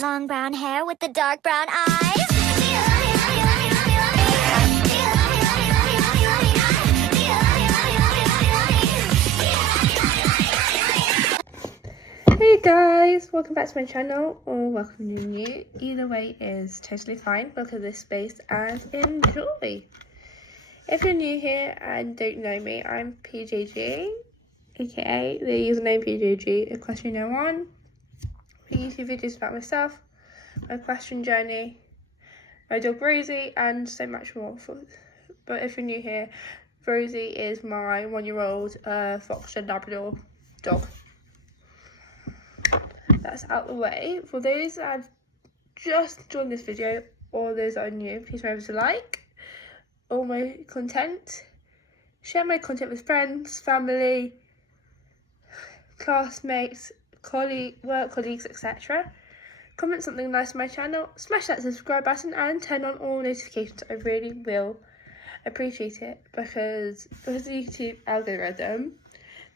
Long brown hair with the dark brown eyes. Hey guys, welcome back to my channel, or welcome to new. Either way is totally fine. Look at this space and enjoy. If you're new here and don't know me, I'm PJG, aka the username PJG, Equestrian01. I YouTube videos about myself, my equestrian journey, my dog Rosie, and so much more. But if you're new here, Rosie is my 1-year-old Foxtrot Labrador dog. That's out the way. For those that have just joined this video or those that are new, please remember to like all my content, share my content with friends, family, classmates, work colleagues, etc. Comment something nice on my channel, smash that subscribe button and turn on all notifications. I really will appreciate it because the YouTube algorithm,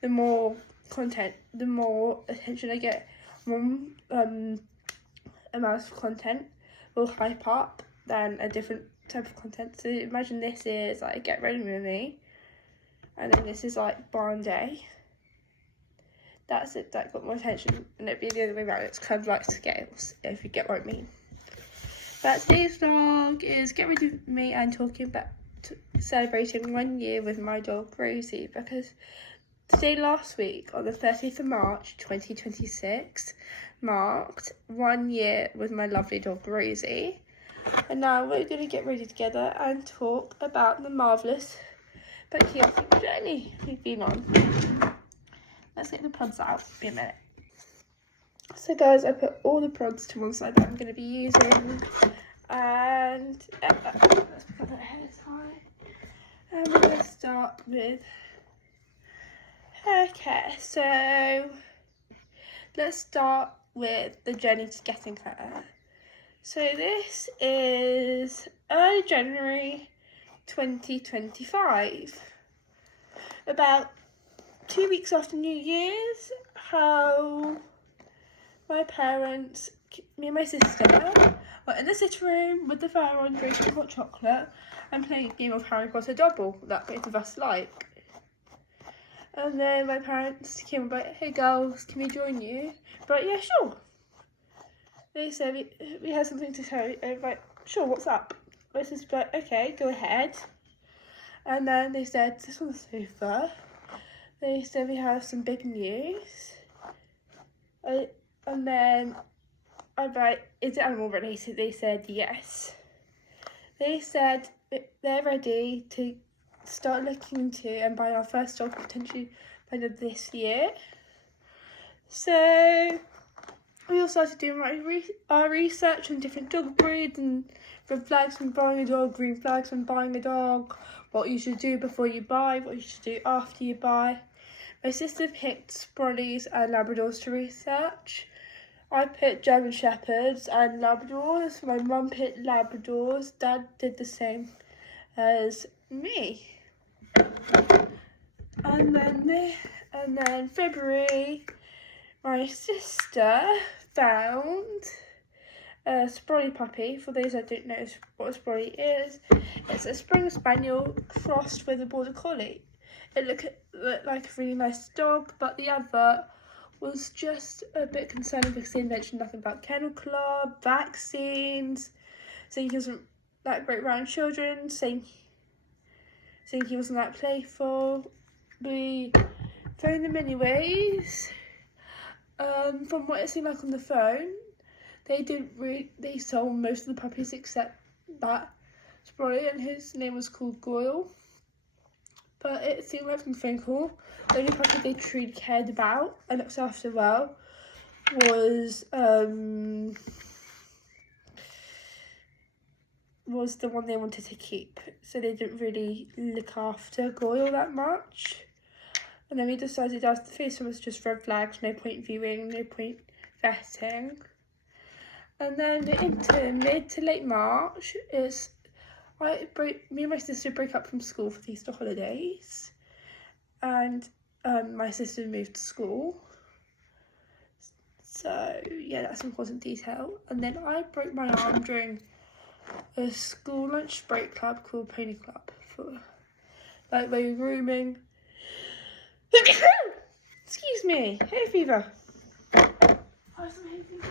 the more content, the more attention I get, more amount of content will hype up than a different type of content. So imagine this is like Get Ready With Me, and then this is like Barn Day. That's it, that got more attention, and it'd be the other way around. It's kind of like scales, if you get what I mean. But today's vlog is Get Ready With Me and talking about celebrating 1 year with my dog Rosie, because today last week on the 30th of March 2026 marked 1 year with my lovely dog Rosie, and now we're going to get ready together and talk about the marvellous but chaotic journey we've been on. Let's get the prods out in a minute. So guys, I put all the prods to one side that I'm going to be using, and let's put that ahead of time. And we're going to start with, okay, so let's start with the journey to getting her. So this is early January 2025, about 2 weeks after New Year's. How my parents, me and my sister, were in the sitting room with the fire on, drinking hot chocolate and playing a game of Harry Potter Double that both of us like. And then my parents came and like, hey girls, can we join you? But yeah, sure. They said we had something to tell you. I was like, sure, what's up? My sister was like, okay, go ahead. And then they said, this on the sofa. They said we have some big news. And then I was like, is it animal related? They said yes. They said they're ready to start looking into and buy our first dog potentially by the end of this year. So we all started doing our research on different dog breeds and red flags when buying a dog, green flags when buying a dog, what you should do before you buy, what you should do after you buy. My sister picked Sprollies and Labradors to research. I picked German Shepherds and Labradors. My mum picked Labradors. Dad did the same as me. And then February, my sister found a Sprolly puppy. For those that don't know what a Sprolly is, it's a Springer Spaniel crossed with a Border Collie. It looked like a really nice dog, but the advert was just a bit concerning because they mentioned nothing about kennel club, vaccines, saying he wasn't that great around children, saying he wasn't that playful. We phoned them anyways. From what it seemed like on the phone, they sold most of the puppies except that Sprolly, and his name was called Goyle. But it seemed like from the phone call, the only puppy they truly cared about and looked after well was the one they wanted to keep. So they didn't really look after Goyle that much. And then we decided after the first one was just red flags, no point viewing, no point vetting. And then into mid to late March is me and my sister broke up from school for the Easter holidays, and my sister moved to school. So yeah, that's an important detail. And then I broke my arm during a school lunch break club called Pony Club for like they were grooming. Excuse me, hay fever. Oh, some hay fever.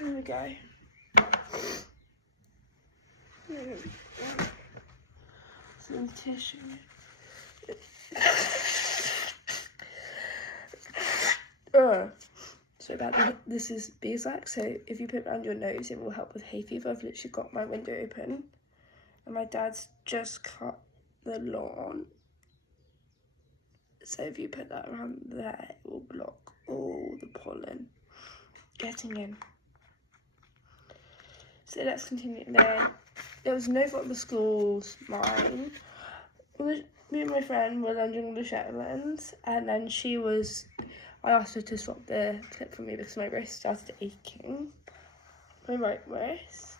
There we go. Some tissue. So bad. This is beeswax, so if you put it around your nose, it will help with hay fever. I've literally got my window open, and my dad's just cut the lawn. So if you put that around there, it will block all the pollen getting in. So let's continue. Then there was no fault of the school's mine. Me and my friend were lunging on the Shetlands, and then I asked her to swap the clip for me because my wrist started aching, my right wrist.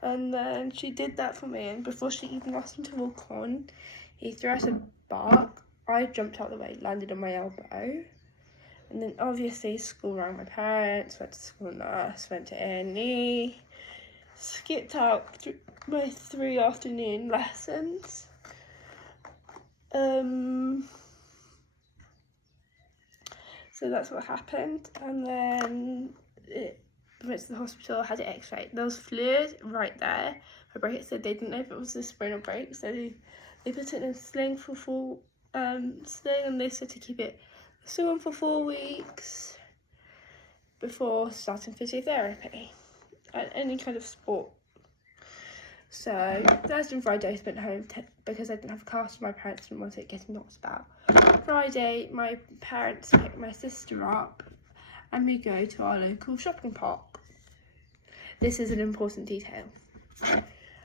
And then she did that for me, and before she even asked him to walk on, he threw out a bark. I jumped out of the way, landed on my elbow. And then obviously school rang my parents, went to school nurse, went to A&E, skipped out my 3 afternoon lessons. So that's what happened, and then it went to the hospital, had it x-rayed. There was fluid right there. I broke it, so they didn't know if it was a sprain or break, so they put it in a sling for sling, and they said to keep it sewn for 4 weeks before starting physiotherapy and any kind of sport. So Thursday and Friday I spent home because I didn't have a car, so my parents didn't want it getting knocked about. Friday, my parents pick my sister up and we go to our local shopping park. This is an important detail.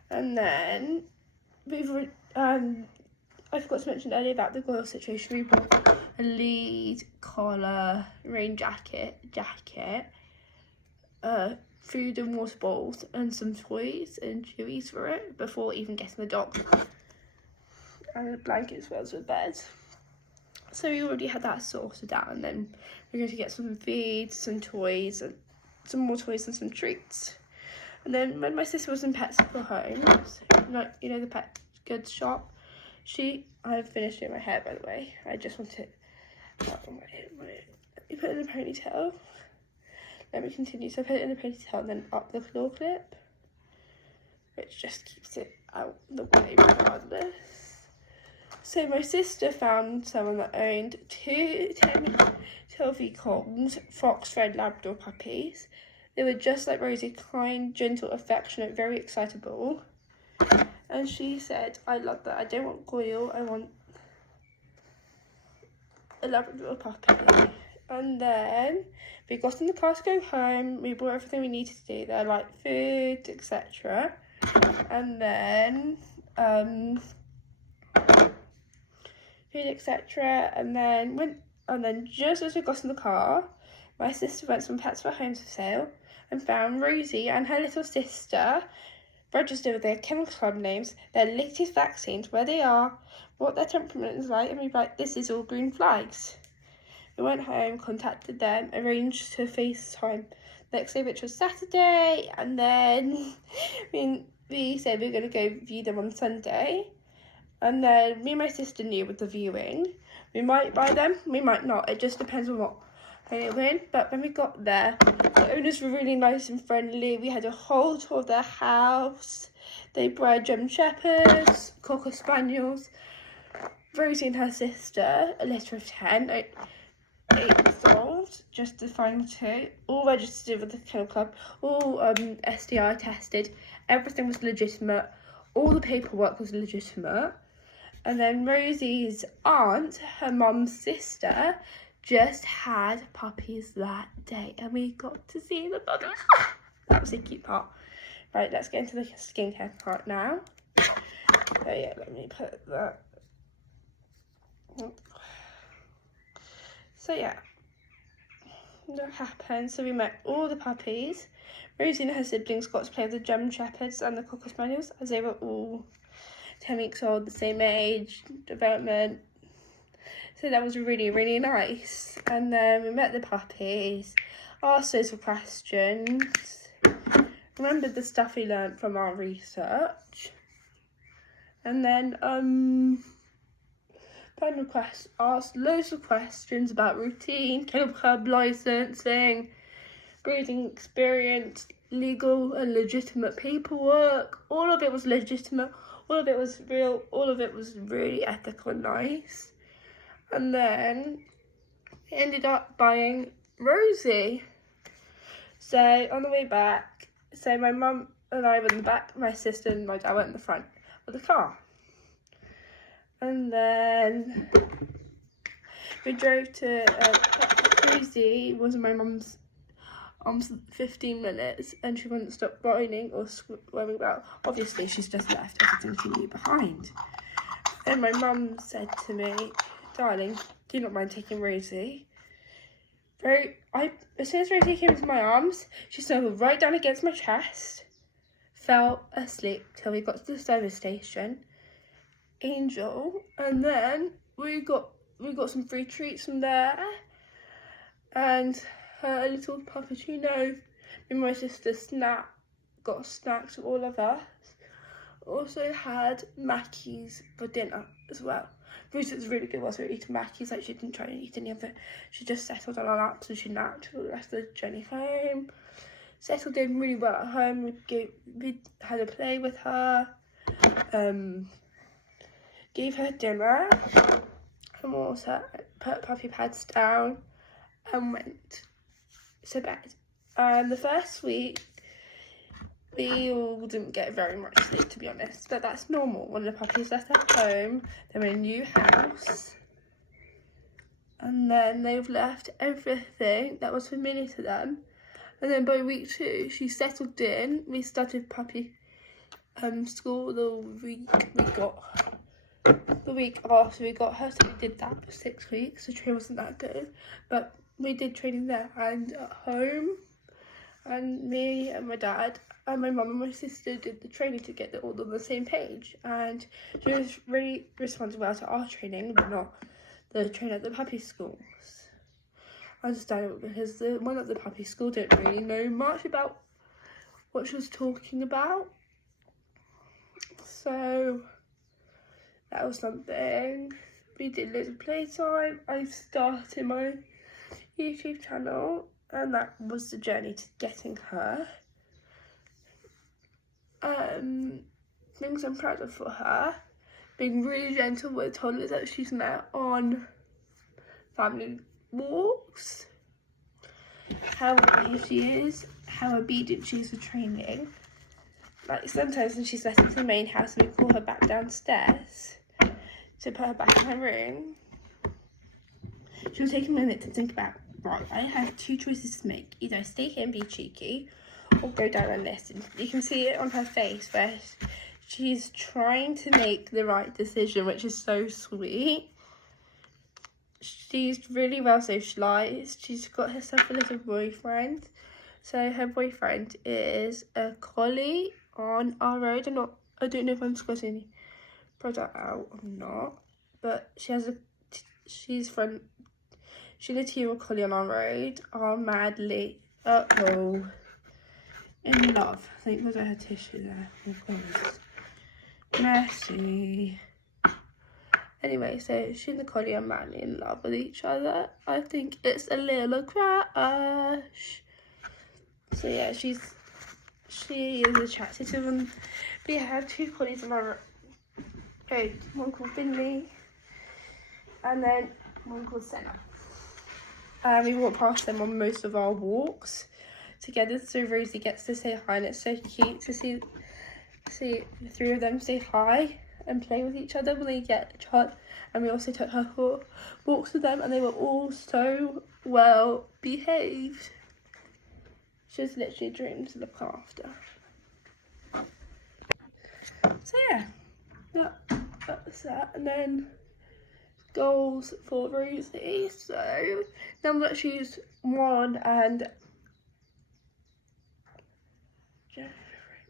And then I forgot to mention earlier about the Goyle situation. We bought a lead, collar, rain jacket, food and water bowls, and some toys and chewies for it before even getting the dog. And a blanket as well as a bed. So we already had that sorted out, and then we're going to get some feed, some toys, and some more toys and some treats. And then when my sister was in Pets for Home, so, you know the pet goods shop, I've finished doing my hair, by the way. I just want it out of you put it in a ponytail. Let me continue. So I put it in a ponytail and then up the claw clip, which just keeps it out the way regardless. So my sister found someone that owned 2 Telfie Kongs Fox Red Labrador puppies. They were just like Rosie, kind, gentle, affectionate, very excitable. And she said, I love that. I don't want Goyle, I want a Labrador puppy. And then we got in the car to go home. We bought everything we needed to do there, like food, etc. And then and then just as we got in the car, my sister went to some Pets for Home for sale and found Rosie and her little sister registered with their kennel club names, their latest vaccines, where they are, what their temperament is like, and we were like, this is all green flags. We went home, contacted them, arranged to FaceTime next day, which was Saturday, and then we said we were going to go view them on Sunday. And then me and my sister knew with the viewing, we might buy them, we might not. It just depends on what they were in. But when we got there, the owners were really nice and friendly. We had a whole tour of their house. They bred German Shepherds, Cocker Spaniels. Rosie and her sister, a litter of 10, 8 months old, just the final 2, all registered with the kennel club, all SDI tested. Everything was legitimate. All the paperwork was legitimate. And then Rosie's aunt, her mum's sister, just had puppies that day, and we got to see the puppies. That was a cute part. Right, let's get into the skincare part now. So yeah, let me put that. So yeah, that happened. So we met all the puppies. Rosie and her siblings got to play with the German Shepherds and the Cocker Spaniels, as they were all 10 weeks old, the same age, development, So that was really, really nice. And then we met the puppies, asked loads of questions, remembered the stuff we learnt from our research, and then asked loads of questions about routine, kennel club licensing, breeding experience, legal and legitimate paperwork. All of it was legitimate, all of it was real, all of it was really ethical and nice. And then we ended up buying Rosie. So on the way back, so my mum and I were in the back, my sister and my dad were in the front of the car. And then we drove to Rosie was my mum's 15 minutes, and she wouldn't stop whining or swearing about. Obviously, she's just left everything she knew behind. And my mum said to me, "Darling, do you not mind taking Rosie?" As soon as Rosie came into my arms, she snuggled right down against my chest, fell asleep till we got to the service station. Angel, and then we got some free treats from there, and her little puppuccino. Me and my sister got snacks for all of us. Also had Mackey's for dinner as well. Rosie was really good whilst we were eating Mackey's. Like, she didn't try and eat any of it. She just settled on our laps and she napped for the rest of the journey home. Settled in really well at home. We had a play with her. Gave her dinner, and also put puppy pads down and went to bed. And the first week, we all didn't get very much sleep, to be honest, but that's normal. When the puppies left at home, they're in a new house, and then they've left everything that was familiar to them. And then by week 2, she settled in. We started puppy school the week after we got her, so we did that for 6 weeks. The training wasn't that good, but we did training there and at home. And me and my dad and my mum and my sister did the training to get all on the same page. And she was really responded well to our training, but not the training at the puppy schools. I understand it because the one at the puppy school didn't really know much about what she was talking about. So that was something. We did loads of playtime. I started my YouTube channel, and that was the journey to getting her. Things I'm proud of for her. Being really gentle with toddlers that she's met on family walks. How brave she is. How obedient she is for training. Like, sometimes when she's left into the main house and we call her back downstairs to put her back in her room, she'll take a minute to think about, right, I have 2 choices to make. Either I stay here and be cheeky, or go down and listen. You can see it on her face where she's trying to make the right decision, which is so sweet. She's really well socialised. She's got herself a little boyfriend. So her boyfriend is a collie on our road. I don't know if I'm supposed to put that out or not, but she's a 2-year-old collie on our road. Are madly in love. I think was I had tissue there. Oh goodness, messy. Anyway, so she and the collie are madly in love with each other. I think it's a little crush. So yeah, she is attracted to them. We have 2 collies on our road. One called Finley, and then one called Senna. We walk past them on most of our walks together, so Rosie gets to say hi, and it's so cute to see the 3 of them say hi and play with each other when they get a chance. And we also took her for walks with them, and they were all so well behaved. She's literally a dream to look after. So yeah, that's that. And then goals for Rosie. So now that she's 1 and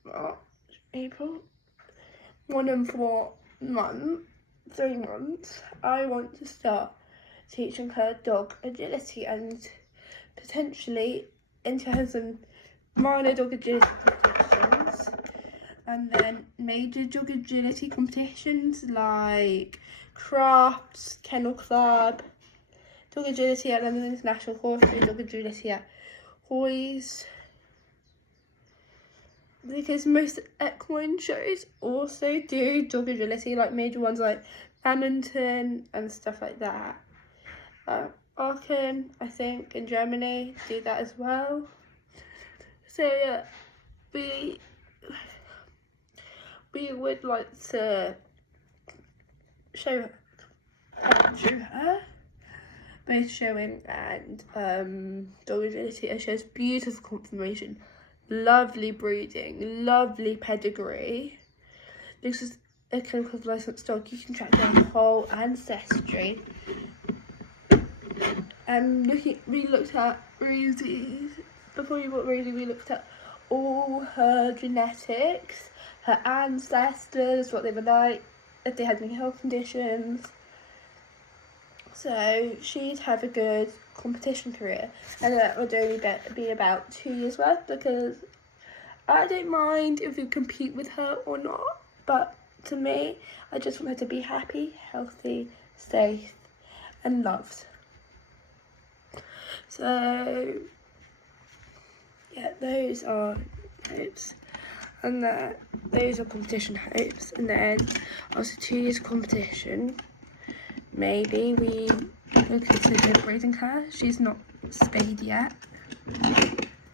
March, April, 1 and 4 months, 3 months, I want to start teaching her dog agility and potentially into her some minor dog agility competitions, and then major dog agility competitions like crafts, kennel club, dog agility at London International Horse Show, dog agility at Hoys. Because most equine shows also do dog agility, like major ones like Hamilton and stuff like that. Aachen, I think, in Germany do that as well. So yeah, we would like to show her both showing and dog agility. It shows beautiful conformation, lovely breeding, lovely pedigree. This is a clinical licensed dog. You can track down the whole ancestry. We looked at Rosie. Before we bought Rosie, we looked at all her genetics, her ancestors, what they were like, if they had any health conditions. So she'd have a good competition career, and that would only be about 2 years worth, because I don't mind if we compete with her or not, but to me, I just want her to be happy, healthy, safe, and loved. So yeah, those are hopes, and those are competition hopes. And then after 2 years competition, maybe we will consider breeding her. She's not spayed yet,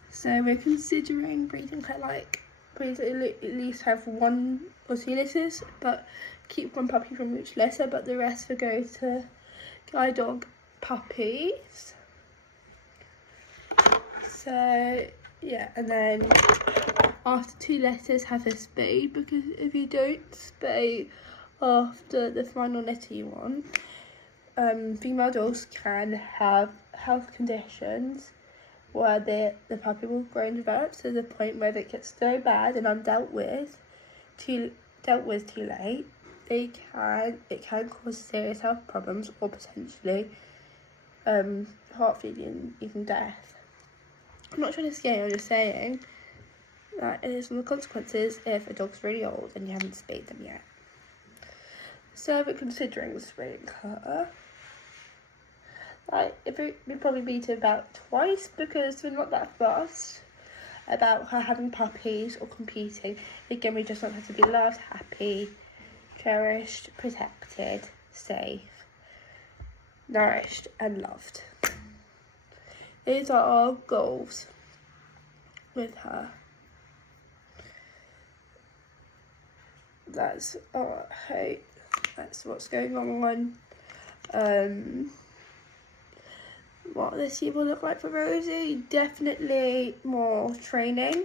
so we're considering breeding her, like breed at least have 1 or 2 litters, but keep 1 puppy from each litter, but the rest will go to guide dog puppies. So yeah, and then after 2 litters have a spay, because if you don't spay after the final litter you want, female dogs can have health conditions where the puppy will grow and develop to the point where it gets so bad and undealt with too late, it can cause serious health problems or potentially heart failure and even death. I'm not trying to scare you, I'm just saying that it is one of the consequences if a dog's really old and you haven't spayed them yet. So we're considering spraying her. Like, we'd probably beat her about twice, because we're not that fussed about her having puppies or competing. Again, we just want her to be loved, happy, cherished, protected, safe, nourished, and loved. These are our goals with her. That's our hope. That's what's going on. What this year will look like for Rosie, definitely more training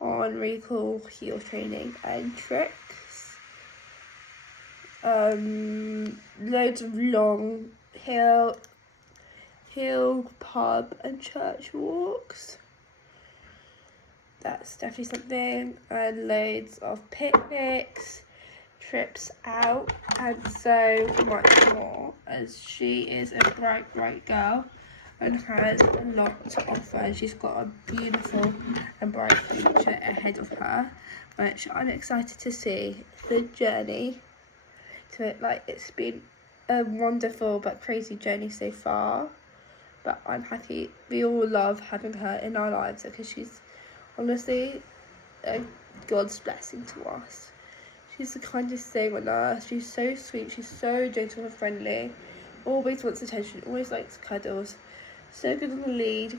on recall, heel training and tricks. Loads of long hill, pub and church walks. That's definitely something. And loads of picnics, trips out, and so much more, as she is a bright girl and has a lot to offer, and she's got a beautiful and bright future ahead of her, which I'm excited to see the journey to it. Like, it's been a wonderful but crazy journey so far, but I'm happy. We all love having her in our lives, because she's honestly a God's blessing to us. She's the kindest thing on earth. She's so sweet. She's so gentle and friendly. Always wants attention. Always likes cuddles. So good on the lead.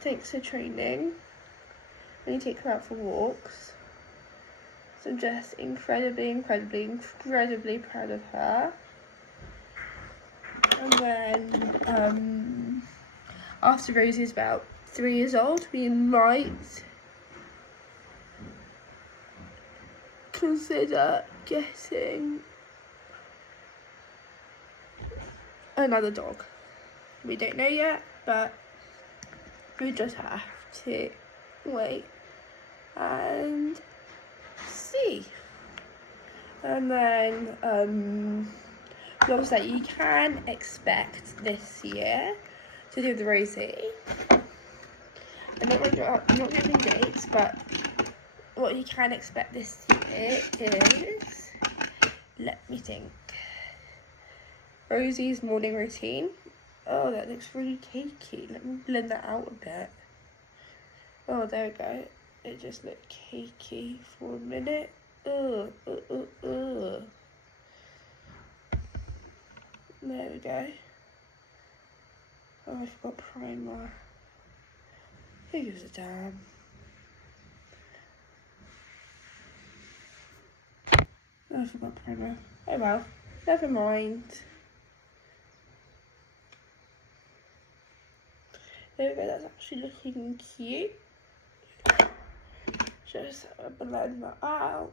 Takes her training. And you take her out for walks. So I'm just incredibly proud of her. And then after Rosie is about 3 years old, we might consider getting another dog. We don't know yet, but we just have to wait and see. And then vlogs that you can expect this year to do with Rosie. I'm not giving dates, but what you can expect this year is, let me think, Rosie's morning routine. Oh, that looks really cakey. Let me blend that out a bit. Oh, there we go. It just looked cakey for a minute. Ugh. There we go. Oh, I forgot primer. Who gives a damn? Oh, I forgot primer. Oh well, never mind. There we go, that's actually looking cute. Just blend that out.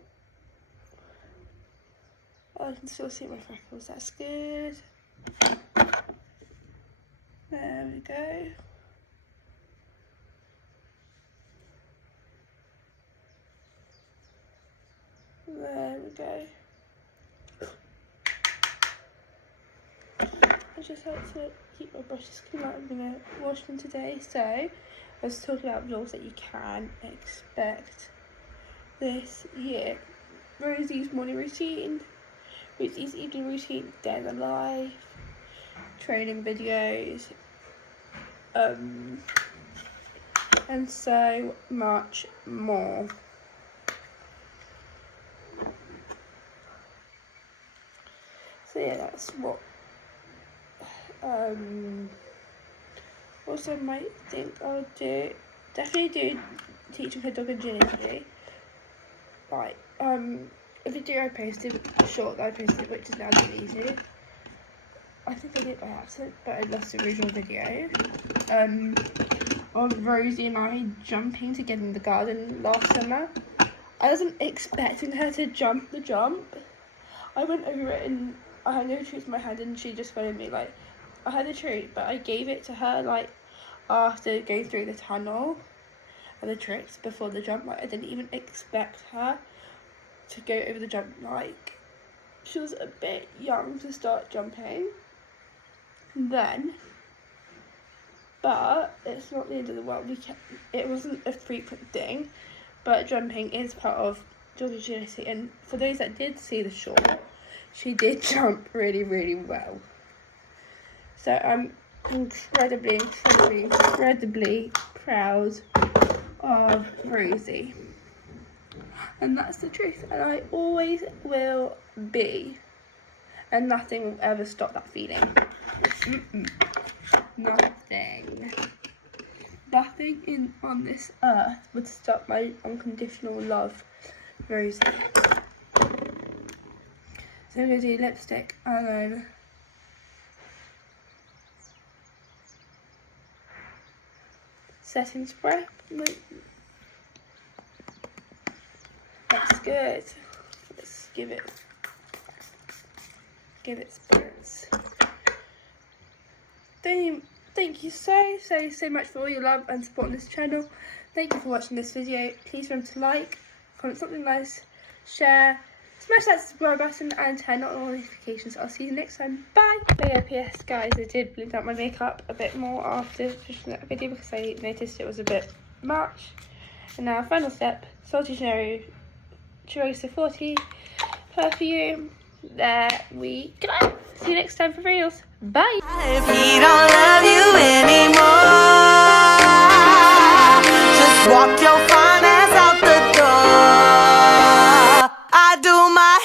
Oh, I can still see my freckles, that's good. There we go. There we go. I just have to keep my brushes clean. I'm going to wash them today. So, I was talking about vlogs that you can expect this year. Rosie's morning routine, Rosie's evening routine, day in the life, training videos, and so much more. So yeah, that's what also might think I'll do. Definitely do teaching her dog agility. Like a video I posted, short that I posted, which is now deleted. I think I did by accident, but I lost the original video. Of Rosie and I jumping together in the garden last summer. I wasn't expecting her to jump the jump. I went over it and I had no treats in my hand and she just followed me. Like, I had a treat, but I gave it to her like after going through the tunnel and the tricks before the jump. Like, I didn't even expect her to go over the jump. Like, she was a bit young to start jumping then, but it's not the end of the world. It wasn't a frequent thing, but jumping is part of dog agility. And for those that did see the short, she did jump really, really well. So I'm incredibly proud of Rosie. And that's the truth. And I always will be. And nothing will ever stop that feeling. Nothing. Nothing on this earth would stop my unconditional love for Rosie. So I'm going to do lipstick and then setting spray. That's good. Let's give it spirits. Thank you so much for all your love and support on this channel. Thank you for watching this video. Please remember to like, comment something nice, share, smash that subscribe button and turn on all notifications. I'll see you next time. Bye! So yeah, PS guys, I did blend out my makeup a bit more after finishing that video because I noticed it was a bit much. And now final step, Salty Cherry Chorizo 40 perfume. There we go. See you next time for reels. Bye! If he don't love you anymore, just walk your fine ass out the door. I do my